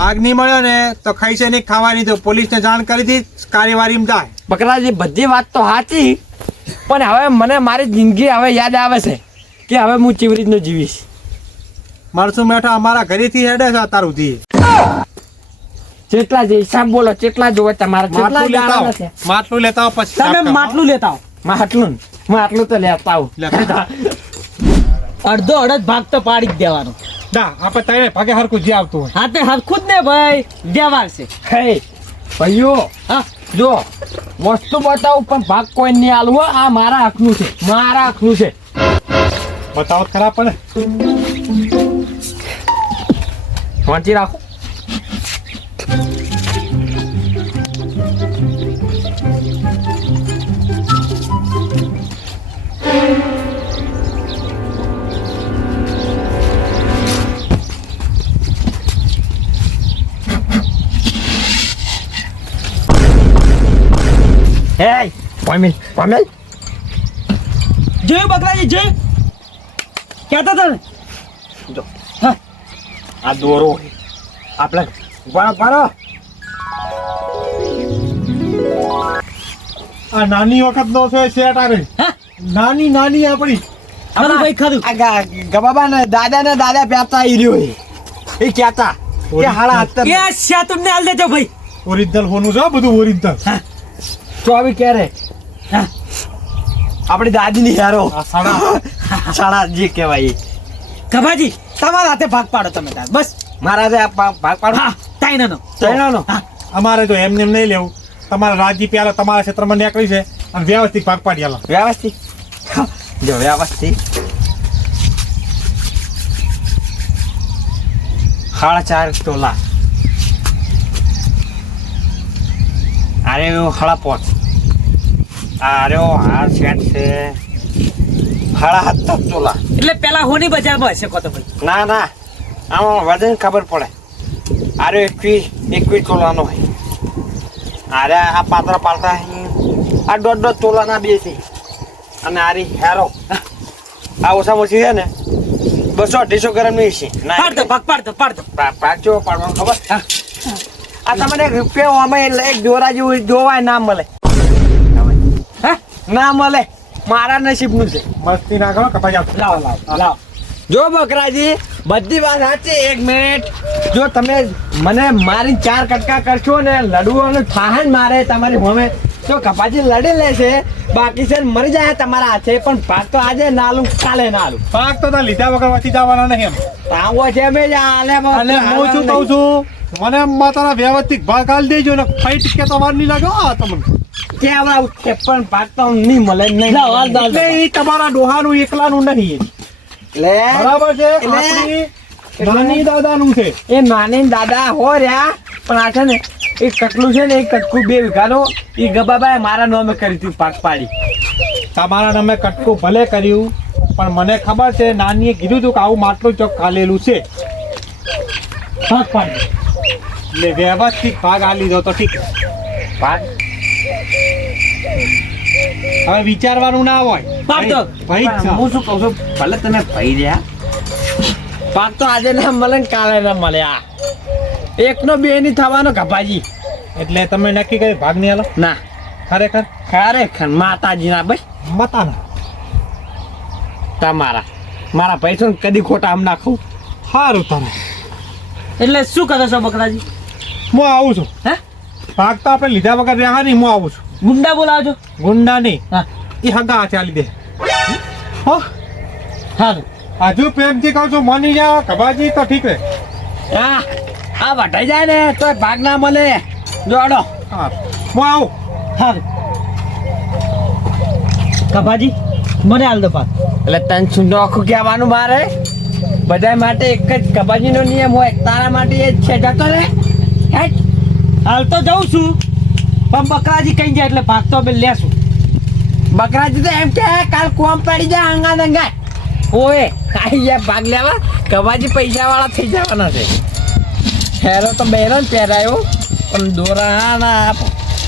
ભાગ નહીં મળ્યો ને તો ખાઈ છે નહીં ખાવાની, તો પોલીસને જાણ કરી દી, કાર્યવાહીમાં જાય. બકરાજી બધી વાત તો સાચી, પણ હવે મને મારી જિંદગી હવે યાદ આવે છે કે હવે હું કેવી રીતનું જીવીશ. માણસો મેઠા અમારા ઘરેથી હેડે છે અત્યાર સુધી. જેટલા જે હિસાબ બોલો, કેટલા જોવે તમારે? માટલું લેતા આવો પછી તમે માટલું લેતા આવો. માટલું તો લેતા આવું. અડધો અડધ ભાગ તો પાડી જ દેવાનો. આપણે તને ભાગે હરખું જે આવતું હોય. હા તે હરખું જ ને ભાઈ, વ્યવહાર છે. હે ભાઈઓ, હા જો વસ્તુ બતાવું પણ ભાગ કોઈ નહીં આલવો. આ મારા હકનું છે, મારા હકનું છે. બતાવો ખરાબ પડે. વાંચી રાખો. Hey, Pamel. જોયું બકરાજી, જોયું? કહેતા હતા ને? જો આ દોરો આપણે પાડો. આ નાની વખત નો છે સેટ આવે. નાની આપણી. ખાધું ભાઈ, ખાધું. આ ગબાબા ને દાદા પ્યાતા ઈ રહ્યો એ કહેતા કે હાડા હત્તર એ શ્યા તમને હાલ દેજો ભાઈ. ઓરિજિનલ હોનું છે બધું, ઓરિજિનલ. તો આવી ક્યારે આપણી દાદીની યારો સાડા જે કહેવાય. ગભાજી, તમારા હાથે ભાગ પાડો તમે તાર. બસ મારા હાથે ભાગ પાડો. હા, તાઈનાનો. અમારે તો એમને એમ નહીં લેવું. તમારા રાજજી પેલા તમારા ક્ષેત્રમાં નીકળી છે અને વ્યવસ્થિત ભાગ પાડી આલો. વ્યવસ્થિત જો વ્યવસ્થિત 4.5 તોલા. અરે 5.5. અરે હાર સેટ છે 7.5 તોલા. એટલે પેલા હોની બજારમાં હશે કહો તો ભાઈ. ના આમાં વજન ખબર પડે. અરે 21 તોલાનો હોય. અરે આ પાતળા પાલતા આ 1.5 તોલાના બે છે. અને આરી હેરો આ ઓછામાં ઓછી છે ને 200-250 ગ્રામની છે. પાડતો પાડતો. પાક જો પાડવાનું ખબર. આ તમને રૂપિયા આમાં એક દોરા જેવું જોવાય ના મળે. ના મળે. મારા નસીબનું છે. મસ્તી ના કરો, કપાઈ જાવ. લાવ જો બકરાજી, બધી વાત સાચી. 1 મિનિટ. જો તમે મને મારી 4 કટકા કરશો ને લડવાનું થાહન મારે તમારી હોમે તો કપાજી લડી લેશે. બાકી છે મરી જાય તમારા હાથે. પણ ભાગ તો આજે નાલું, કાલે નાલું. ભાગ તો લીધા વગર વાંચી જવાના નહીં એમ. આવો છે મેં જ આલે. અને હું શું કહું છું, મને તારા વ્યવસ્થિત ભાગ આલ દેજો ને ફાઈટ કે તો વાર નહીં લાગે. તમને કેવડાવ છે પણ ભાગ તો નહીં મળે નહીં. એટલે એ તમારા ડોહાનું એકલાનું નહીં. એટલે બરાબર છે. આપણી નાની દાદાનું છે. એ નાની દાદા હો રહ્યા. પણ આ છે ને એક કટલું છે ને, એક કટકું 2 વીઘાનો એ ગબાબાએ મારા નામે કરી હતી પાક પાડી. તમારા નામે કટકું ભલે કર્યું, પણ મને ખબર છે નાનીએ કીધું હતું કે આવું માટલું ચોક ખાલેલું છે. ભાગ પાડી એટલે વ્યવસ્થિત ભાગ આલી દો તો ઠીક. ભાગ હવે વિચારવાનું ના હોય. પાડતો. ભાઈ જ છે. હું શું કહું છું, ભલે તમે ભાઈ રહ્યા, પાક તો આજે ના મળે ને કાલે ના મળે. આ 1નો 2 નહીં થવાનો ગભાજી. એટલે તમે નક્કી કરી ભાગ નહીં આલો? ના ખરેખર માતાજીના ભાઈ મતાના મારા પૈસો કદી ખોટા આમ નાખું. સારું તમે. એટલે શું કરો છો બકરાજી? હું આવું છું. હે ભાગ તો આપણે લીધા વગર રહ્યા નહીં. હું આવું છું. ગુંડા બોલાવજો. ગુંડા નહીં, હા એ હગા હાથે આલી દે. હો સારું. હજુ પ્રેમથી કહું છું, માની જા કબાજી તો ઠીક રહે. આ વટાઈ જાય ને તો ભાગ ના મળે. જોડો હા, હું આવું. સારું. કભાજી મને હાલ દો ભાગ. એટલે તને શું નોખું કહેવાનું મારે? બધા માટે એક જ કબાજીનો નિયમ હોય. તારા માટે એ જ છે. જતો રે હેટ. હાલ તો જાઉં છું, પણ બકરાજી કઈ જાય એટલે ભાગ તો અમે લેશું. બકરાજી તો એમ કે કાલ કોમ પડી જાય અંગા દંગા. ઓએ આઈ જાય ભાગ લેવા. કબાજી પૈસા વાળા થઈ જવાના છે. હેરો તો બેરો ને પહેરાયો, પણ દોરા ના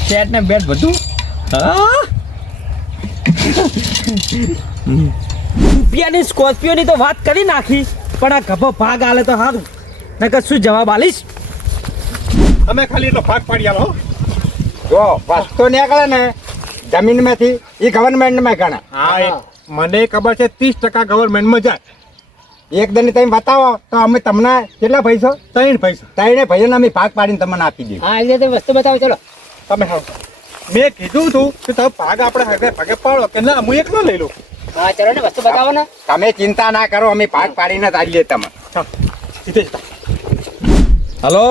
સેટ ને બેટ બધું. રૂપિયાની સ્કોર્પિયોની તો વાત કરી નાખી, પણ આ ગભો ભાગ આલે તો સારું. નકર શું જવાબ આલીશ? અમે ખાલી એટલો ભાગ પાડી આલો હો. જો વસ્તુ નીકળે ને જમીનમાંથી એ ગવર્મેન્ટમાં ગણાય. હા મને ખબર છે 30% ગવર્મેન્ટમાં જાય. એક દની તમે બતાવો તો અમે તમને કેટલા પૈસો 3 પૈસા ત્રણે ભાઈઓને અમે ભાગ પાડીને તમને આપી દઈએ. હા એટલે તમે વસ્તુ બતાવો ચલો તમે હાલો. મેં કીધું તું કે તમે ભાગ આપણે હગે ભાગે પાડો કે ના હું એકલો લઈ લઉં. હા ચલો ને વસ્તુ બતાવો ને તમે ચિંતા ના કરો અમે ભાગ પાડીને જ આવીએ તમે. ચાલ જીતે જતા. હલો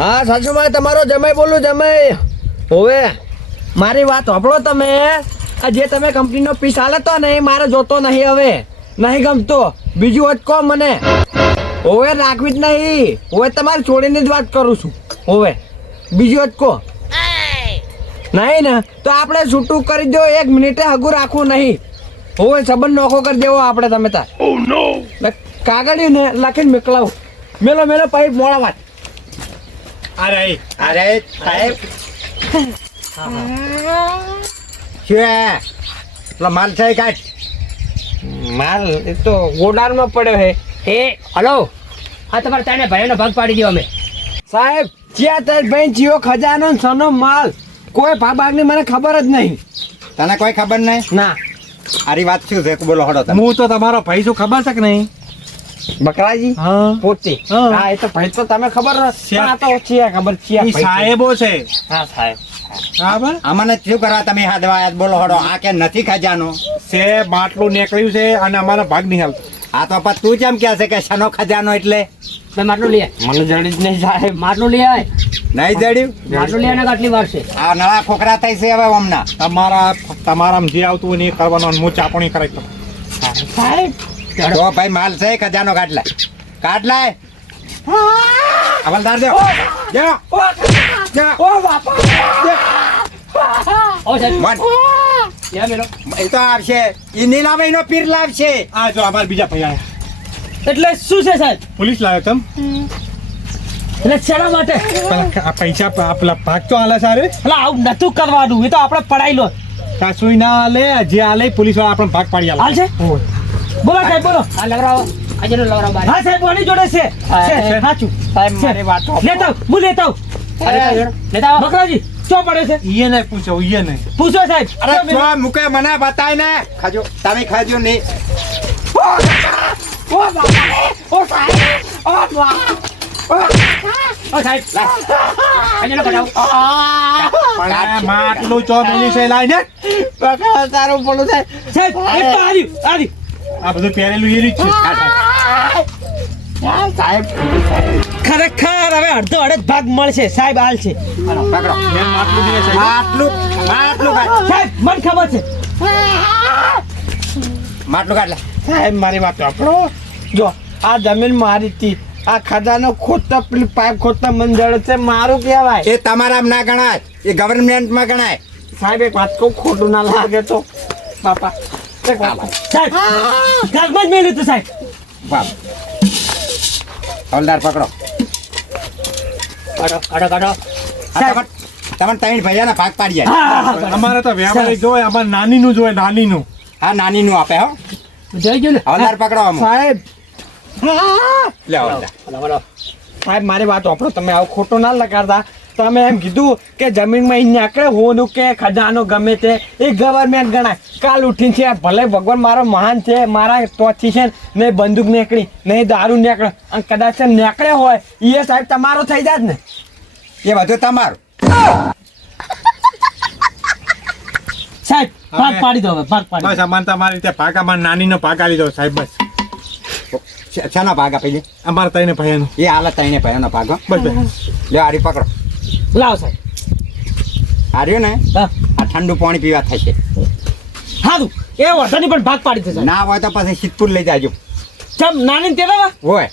હા સાસુમાં તમારો જમાઈ બોલું જમાઈ હોવે મારી વાત સાંભળો તમે આ જે તમે કંપનીનો પીસ હાલે તો ને એ મારે જોતો નહીં હવે નહીં ગમતો બીજું વાત કહો મને હોવે રાખવી જ નહીં હવે તમારે છોડીને જ વાત કરું છું હોવે બીજું વાત કહો નહીં ને તો આપણે છૂટું કરી દો 1 મિનિટે હગું રાખવું નહીં હોવે સંબંધ નોખો કરી દેવો આપણે તમે તાર કાગળિયું ને લખીને મોકલાવું મેલો મેલો પછી મોડા વાત અરે અરે સાહેબ શું પેલો માલ છે કાઢ. માલ એ તો ગોડાઉનમાં પડ્યો હે એ હલો હા તમારે ત્રણે ભાઈઓનો ભાગ પાડી દો અમે સાહેબ જ્યાં તાર ભાઈ જીઓ ખજાનો ને સોનો માલ કોઈ ભાગની મને ખબર જ નહીં તને કોઈ ખબર નહીં? ના આરી વાત શું છે બોલો હડો તમે. હું તો તમારો ભાઈ છું ખબર છે કે નહીં? બકરાજી હા પોતે હા. હા એ તો ભાઈ તો તમે ખબર નથી શ્યા- આ તો છે ખબર છે ઈ સાહેબો છે હા સાહેબ બરાબર આમાં શું કરવા તમે હાથવા બોલો હડો આ કે નથી ખજાનો. છે માટલું નીકળ્યું છે અને અમારા ભાગ નહીં હાલતો. આ તો પણ તું કેમ કહે છે કે શનો ખજાનો એટલે તમે માટલું લઈ આય. મને જડી જ નહીં સાહેબ માટલું લઈ આય નહીં જડ્યું? માટલું લઈ આને આટલી વાર છે આ નળા ખોખરા થાય છે હવે હમણાં. તમારામાં જે આવતું હોય ને એ કરવાનું અને હું ચાપણી કરાવી દઉં. સાહેબ તો ભાઈ માલ છે ખજાનો કાઢ લાય કાઢ લાય હવલદાર દેવ દેવ ઓ બાપા ઓ સાહેબ મન લ્યા મેલો એ તો આવશે ઈ નીલાભાઈ નો પીર લાવશે. આ જો અમારા બીજા ભાઈ આયા. એટલે શું છે સાહેબ પોલીસ લાવ્યો તમ એટલે શેના માટે પેલા આ પૈસા પેલા ભાગ તો હાલે સારે એટલે આવું નતું કરવાનું એ તો આપણે પડાઈ લો કાસુઈ ના હાલે જે હાલે પોલીસ વાળા આપણને ભાગ પાડી હાલ છે બોલો સાહેબ બોલો આ લવરાવો આજનો લવરાવો બાર હા સાહેબ કોની જોડે છે છે. સાચું સાહેબ મારી વાત લેતા આવ, હું લેતા આવું. લેતા આવો બકરાજી ચો પડે છે ઈએ નહીં પૂછો ઈએ નહીં. પૂછો સાહેબ અરે જો મૂકે મને બતાય ને ખાજો તમે ખાજો નહીં. ઓ સાહેબ આજનો કઢાવો પણ આ માટલું ચો મેલી છે લાઈને બકરા તારું બોલું સાહેબ સાહેબ એક તો આર્યું આ બધું પહેરેલું એ રીત છે. સાહેબ ખરેખર હવે અડધો અડધ ભાગ મળશે સાહેબ હાલ છે પકડો મેં માટલું જોઈએ છે. માટલું માટલું કાઢ સાહેબ મને ખબર છે માટલું કાઢ લે. સાહેબ મારી વાત સાંભળો જો આ જમીન મારી હતી આ ખજાનો ખોટતા પેલી પાઇપ ખોટતા મંજળ છે મારું કહેવાય એ તમારા ના ગણાય એ ગવર્મેન્ટમાં ગણાય. સાહેબ એક વાત કહું ખોટું ના લાગે તો બાપા એક વાત કહું. સાહેબ ઘરમાં જ મેલ્યું હતું સાહેબ બાપ હવલદાર પકડો. કાઢો કાઢો કાઢો આ તમને ત્રણ ભાઈઓના ભાગ પાડી જાય. અમારે તો વ્યવહારિક જોવે અમારે નાનીનું જોવે નાનીનું. હા નાનીનું આપે હો. જોઈ ગયું ને હવલદાર પકડો આમ. સાહેબ લે હવલદાર. બોલો બોલો સાહેબ મારી વાત વાપરો તમે આવું ખોટું ના લગાડતા તમે એમ કીધું કે જમીનમાં અહીં નીકળે હોનું કે ખજાનો ગમે તે એ ગવર્મેન્ટ ગણાય કાલ ઉઠીને છે ભલે ભગવાન મારો મહાન છે મારા તોથી છે ને બંદૂક નીકળી નહીં દારૂ નીકળે અને કદાચ નીકળે હોય એ સાહેબ તમારો થઈ જાય જ ને એ બધું તમારું. સાહેબ ભાગ પાડી દો હવે ભાગ પાડી બસ અમારે તમારી રીતે ભાગ અમારા નાનીનો ભાગ આલી દો સાહેબ બસ શાનો ભાગ આપી દે? અમારે તઈને ભાઈનો એ હાલત ત્રણે ભાઈઓનો ભાગ હો. બસ બસ લે આરી પકડો. દો લાવો સાહેબ આર્યું ને હા આ ઠંડુ પાણી પીવા થશે. હારું એ વર્ધાની પણ ભાગ પાડી દે સાહેબ ના હોય તો પછી સિદ્ધપુર લઈ જાજો. ચમ નાની તેવા હોય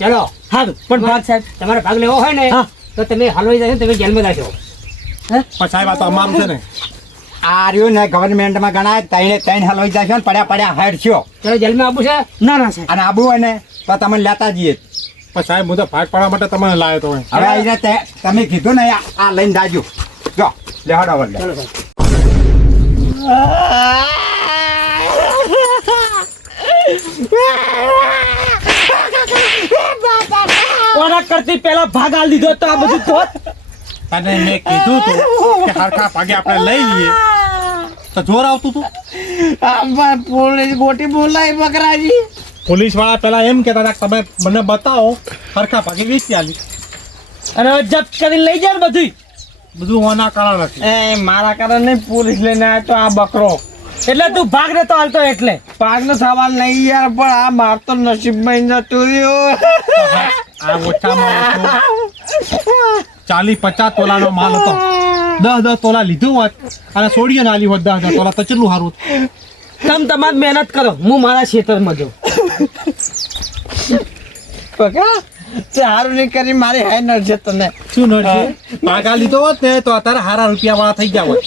ચલો હારું પણ ભાગ સાહેબ તમારે ભાગ લેવો હોય ને હા. તો તમે હલવાઈ જશો તમે જેલમાં જશો પણ સાહેબ આ તો અમારું છે ને આર્યું ને ગવર્મેન્ટમાં ગણાય ત્રણે ત્રણ હલવાઈ જશો ને પડ્યા પડ્યા હાડશો ચલો જેલમાં આવવું છે ના ના સાહેબ અને આબુ હોય ને તો તમે લેતા જઈએ. પણ સાહેબ હું તો ભાગ પાડવા માટે તમને લાવ્યો તો હવે આઈને તમે કીધું ને આ લઈને જાજો. જો લે હડો વલ્લે. ચલો સાહેબ ઓના કરતી પહેલા ભાગ આલ દીધો તો આ બધું થોત. અને મેં કીધું તું કે હરખા ભાગે આપણે લઈ લઈએ તો જોર આવતું તું. પોલીસ ગોટી બોલાય બકરાજી. પોલીસ વાળા પેલા એમ કહેતા હતા કે તમે મને બતાવો હરખા ભાગે વેચી આલી. અને હવે જપ્ત કરીને લઈ જાય ને બધું. બધું હોના કારણ નથી. એ મારા કારણે પૂરી લઈને આવ્યો તો આ બકરો. એટલે તું ભાગ નતો હાલતો એટલે. પાકનો સવાલ નહીં યાર, પણ આ માર તો નસીબમાં જતું રહ્યું. આ ઓછામાં ઓછો 40-50 તોલાનો માલ હતો. 10 તોલા લીધું હોત અને છોડીએ ને આલી હોત 10 તોલા તો કેટલું સારું. તમે તમારી મહેનત કરો, હું મારા ખેતરમાં જાઉં. બકરા તે હારું નહીં કરી મારી હાઈ નડશે તને. શું નડશે? પાગા લીધો હોત ને તો અત્યારે હારા રૂપિયા વાળા થઈ ગયા હોત.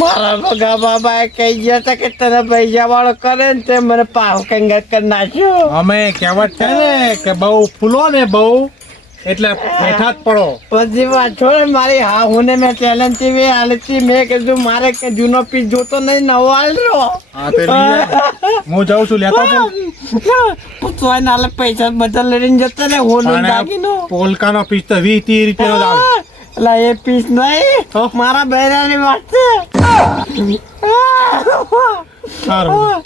મારા બગા બાબા કહી ગયા હતા કે તને પૈસા વાળો કરે ને તે મને પાવ કંગાત કરી નાખ્યો. અમે કહેવત છે ને કે બહુ ફૂલો ને બહુ એટલે બેઠા જ પડો. બધી વાત છોડ. મારી હા હું ને મેં ચેલેન્જ થી હાલતી મેં કીધું મારે કે જૂનો પીસ જોતો નહીં, નવો હાલ્યો. હા તે લઈ લે. હું જાઉં છું લેતો પણ. પૂછવાય નાલે પૈસા બધા લડીને જતા ને હોલ દાગીનો. પોલકાનો પીસ તો 20-30 રૂપિયાનો જ આવે. એટલે એ પીસ નહીં મારા બહેરાની વાત છે. સારું.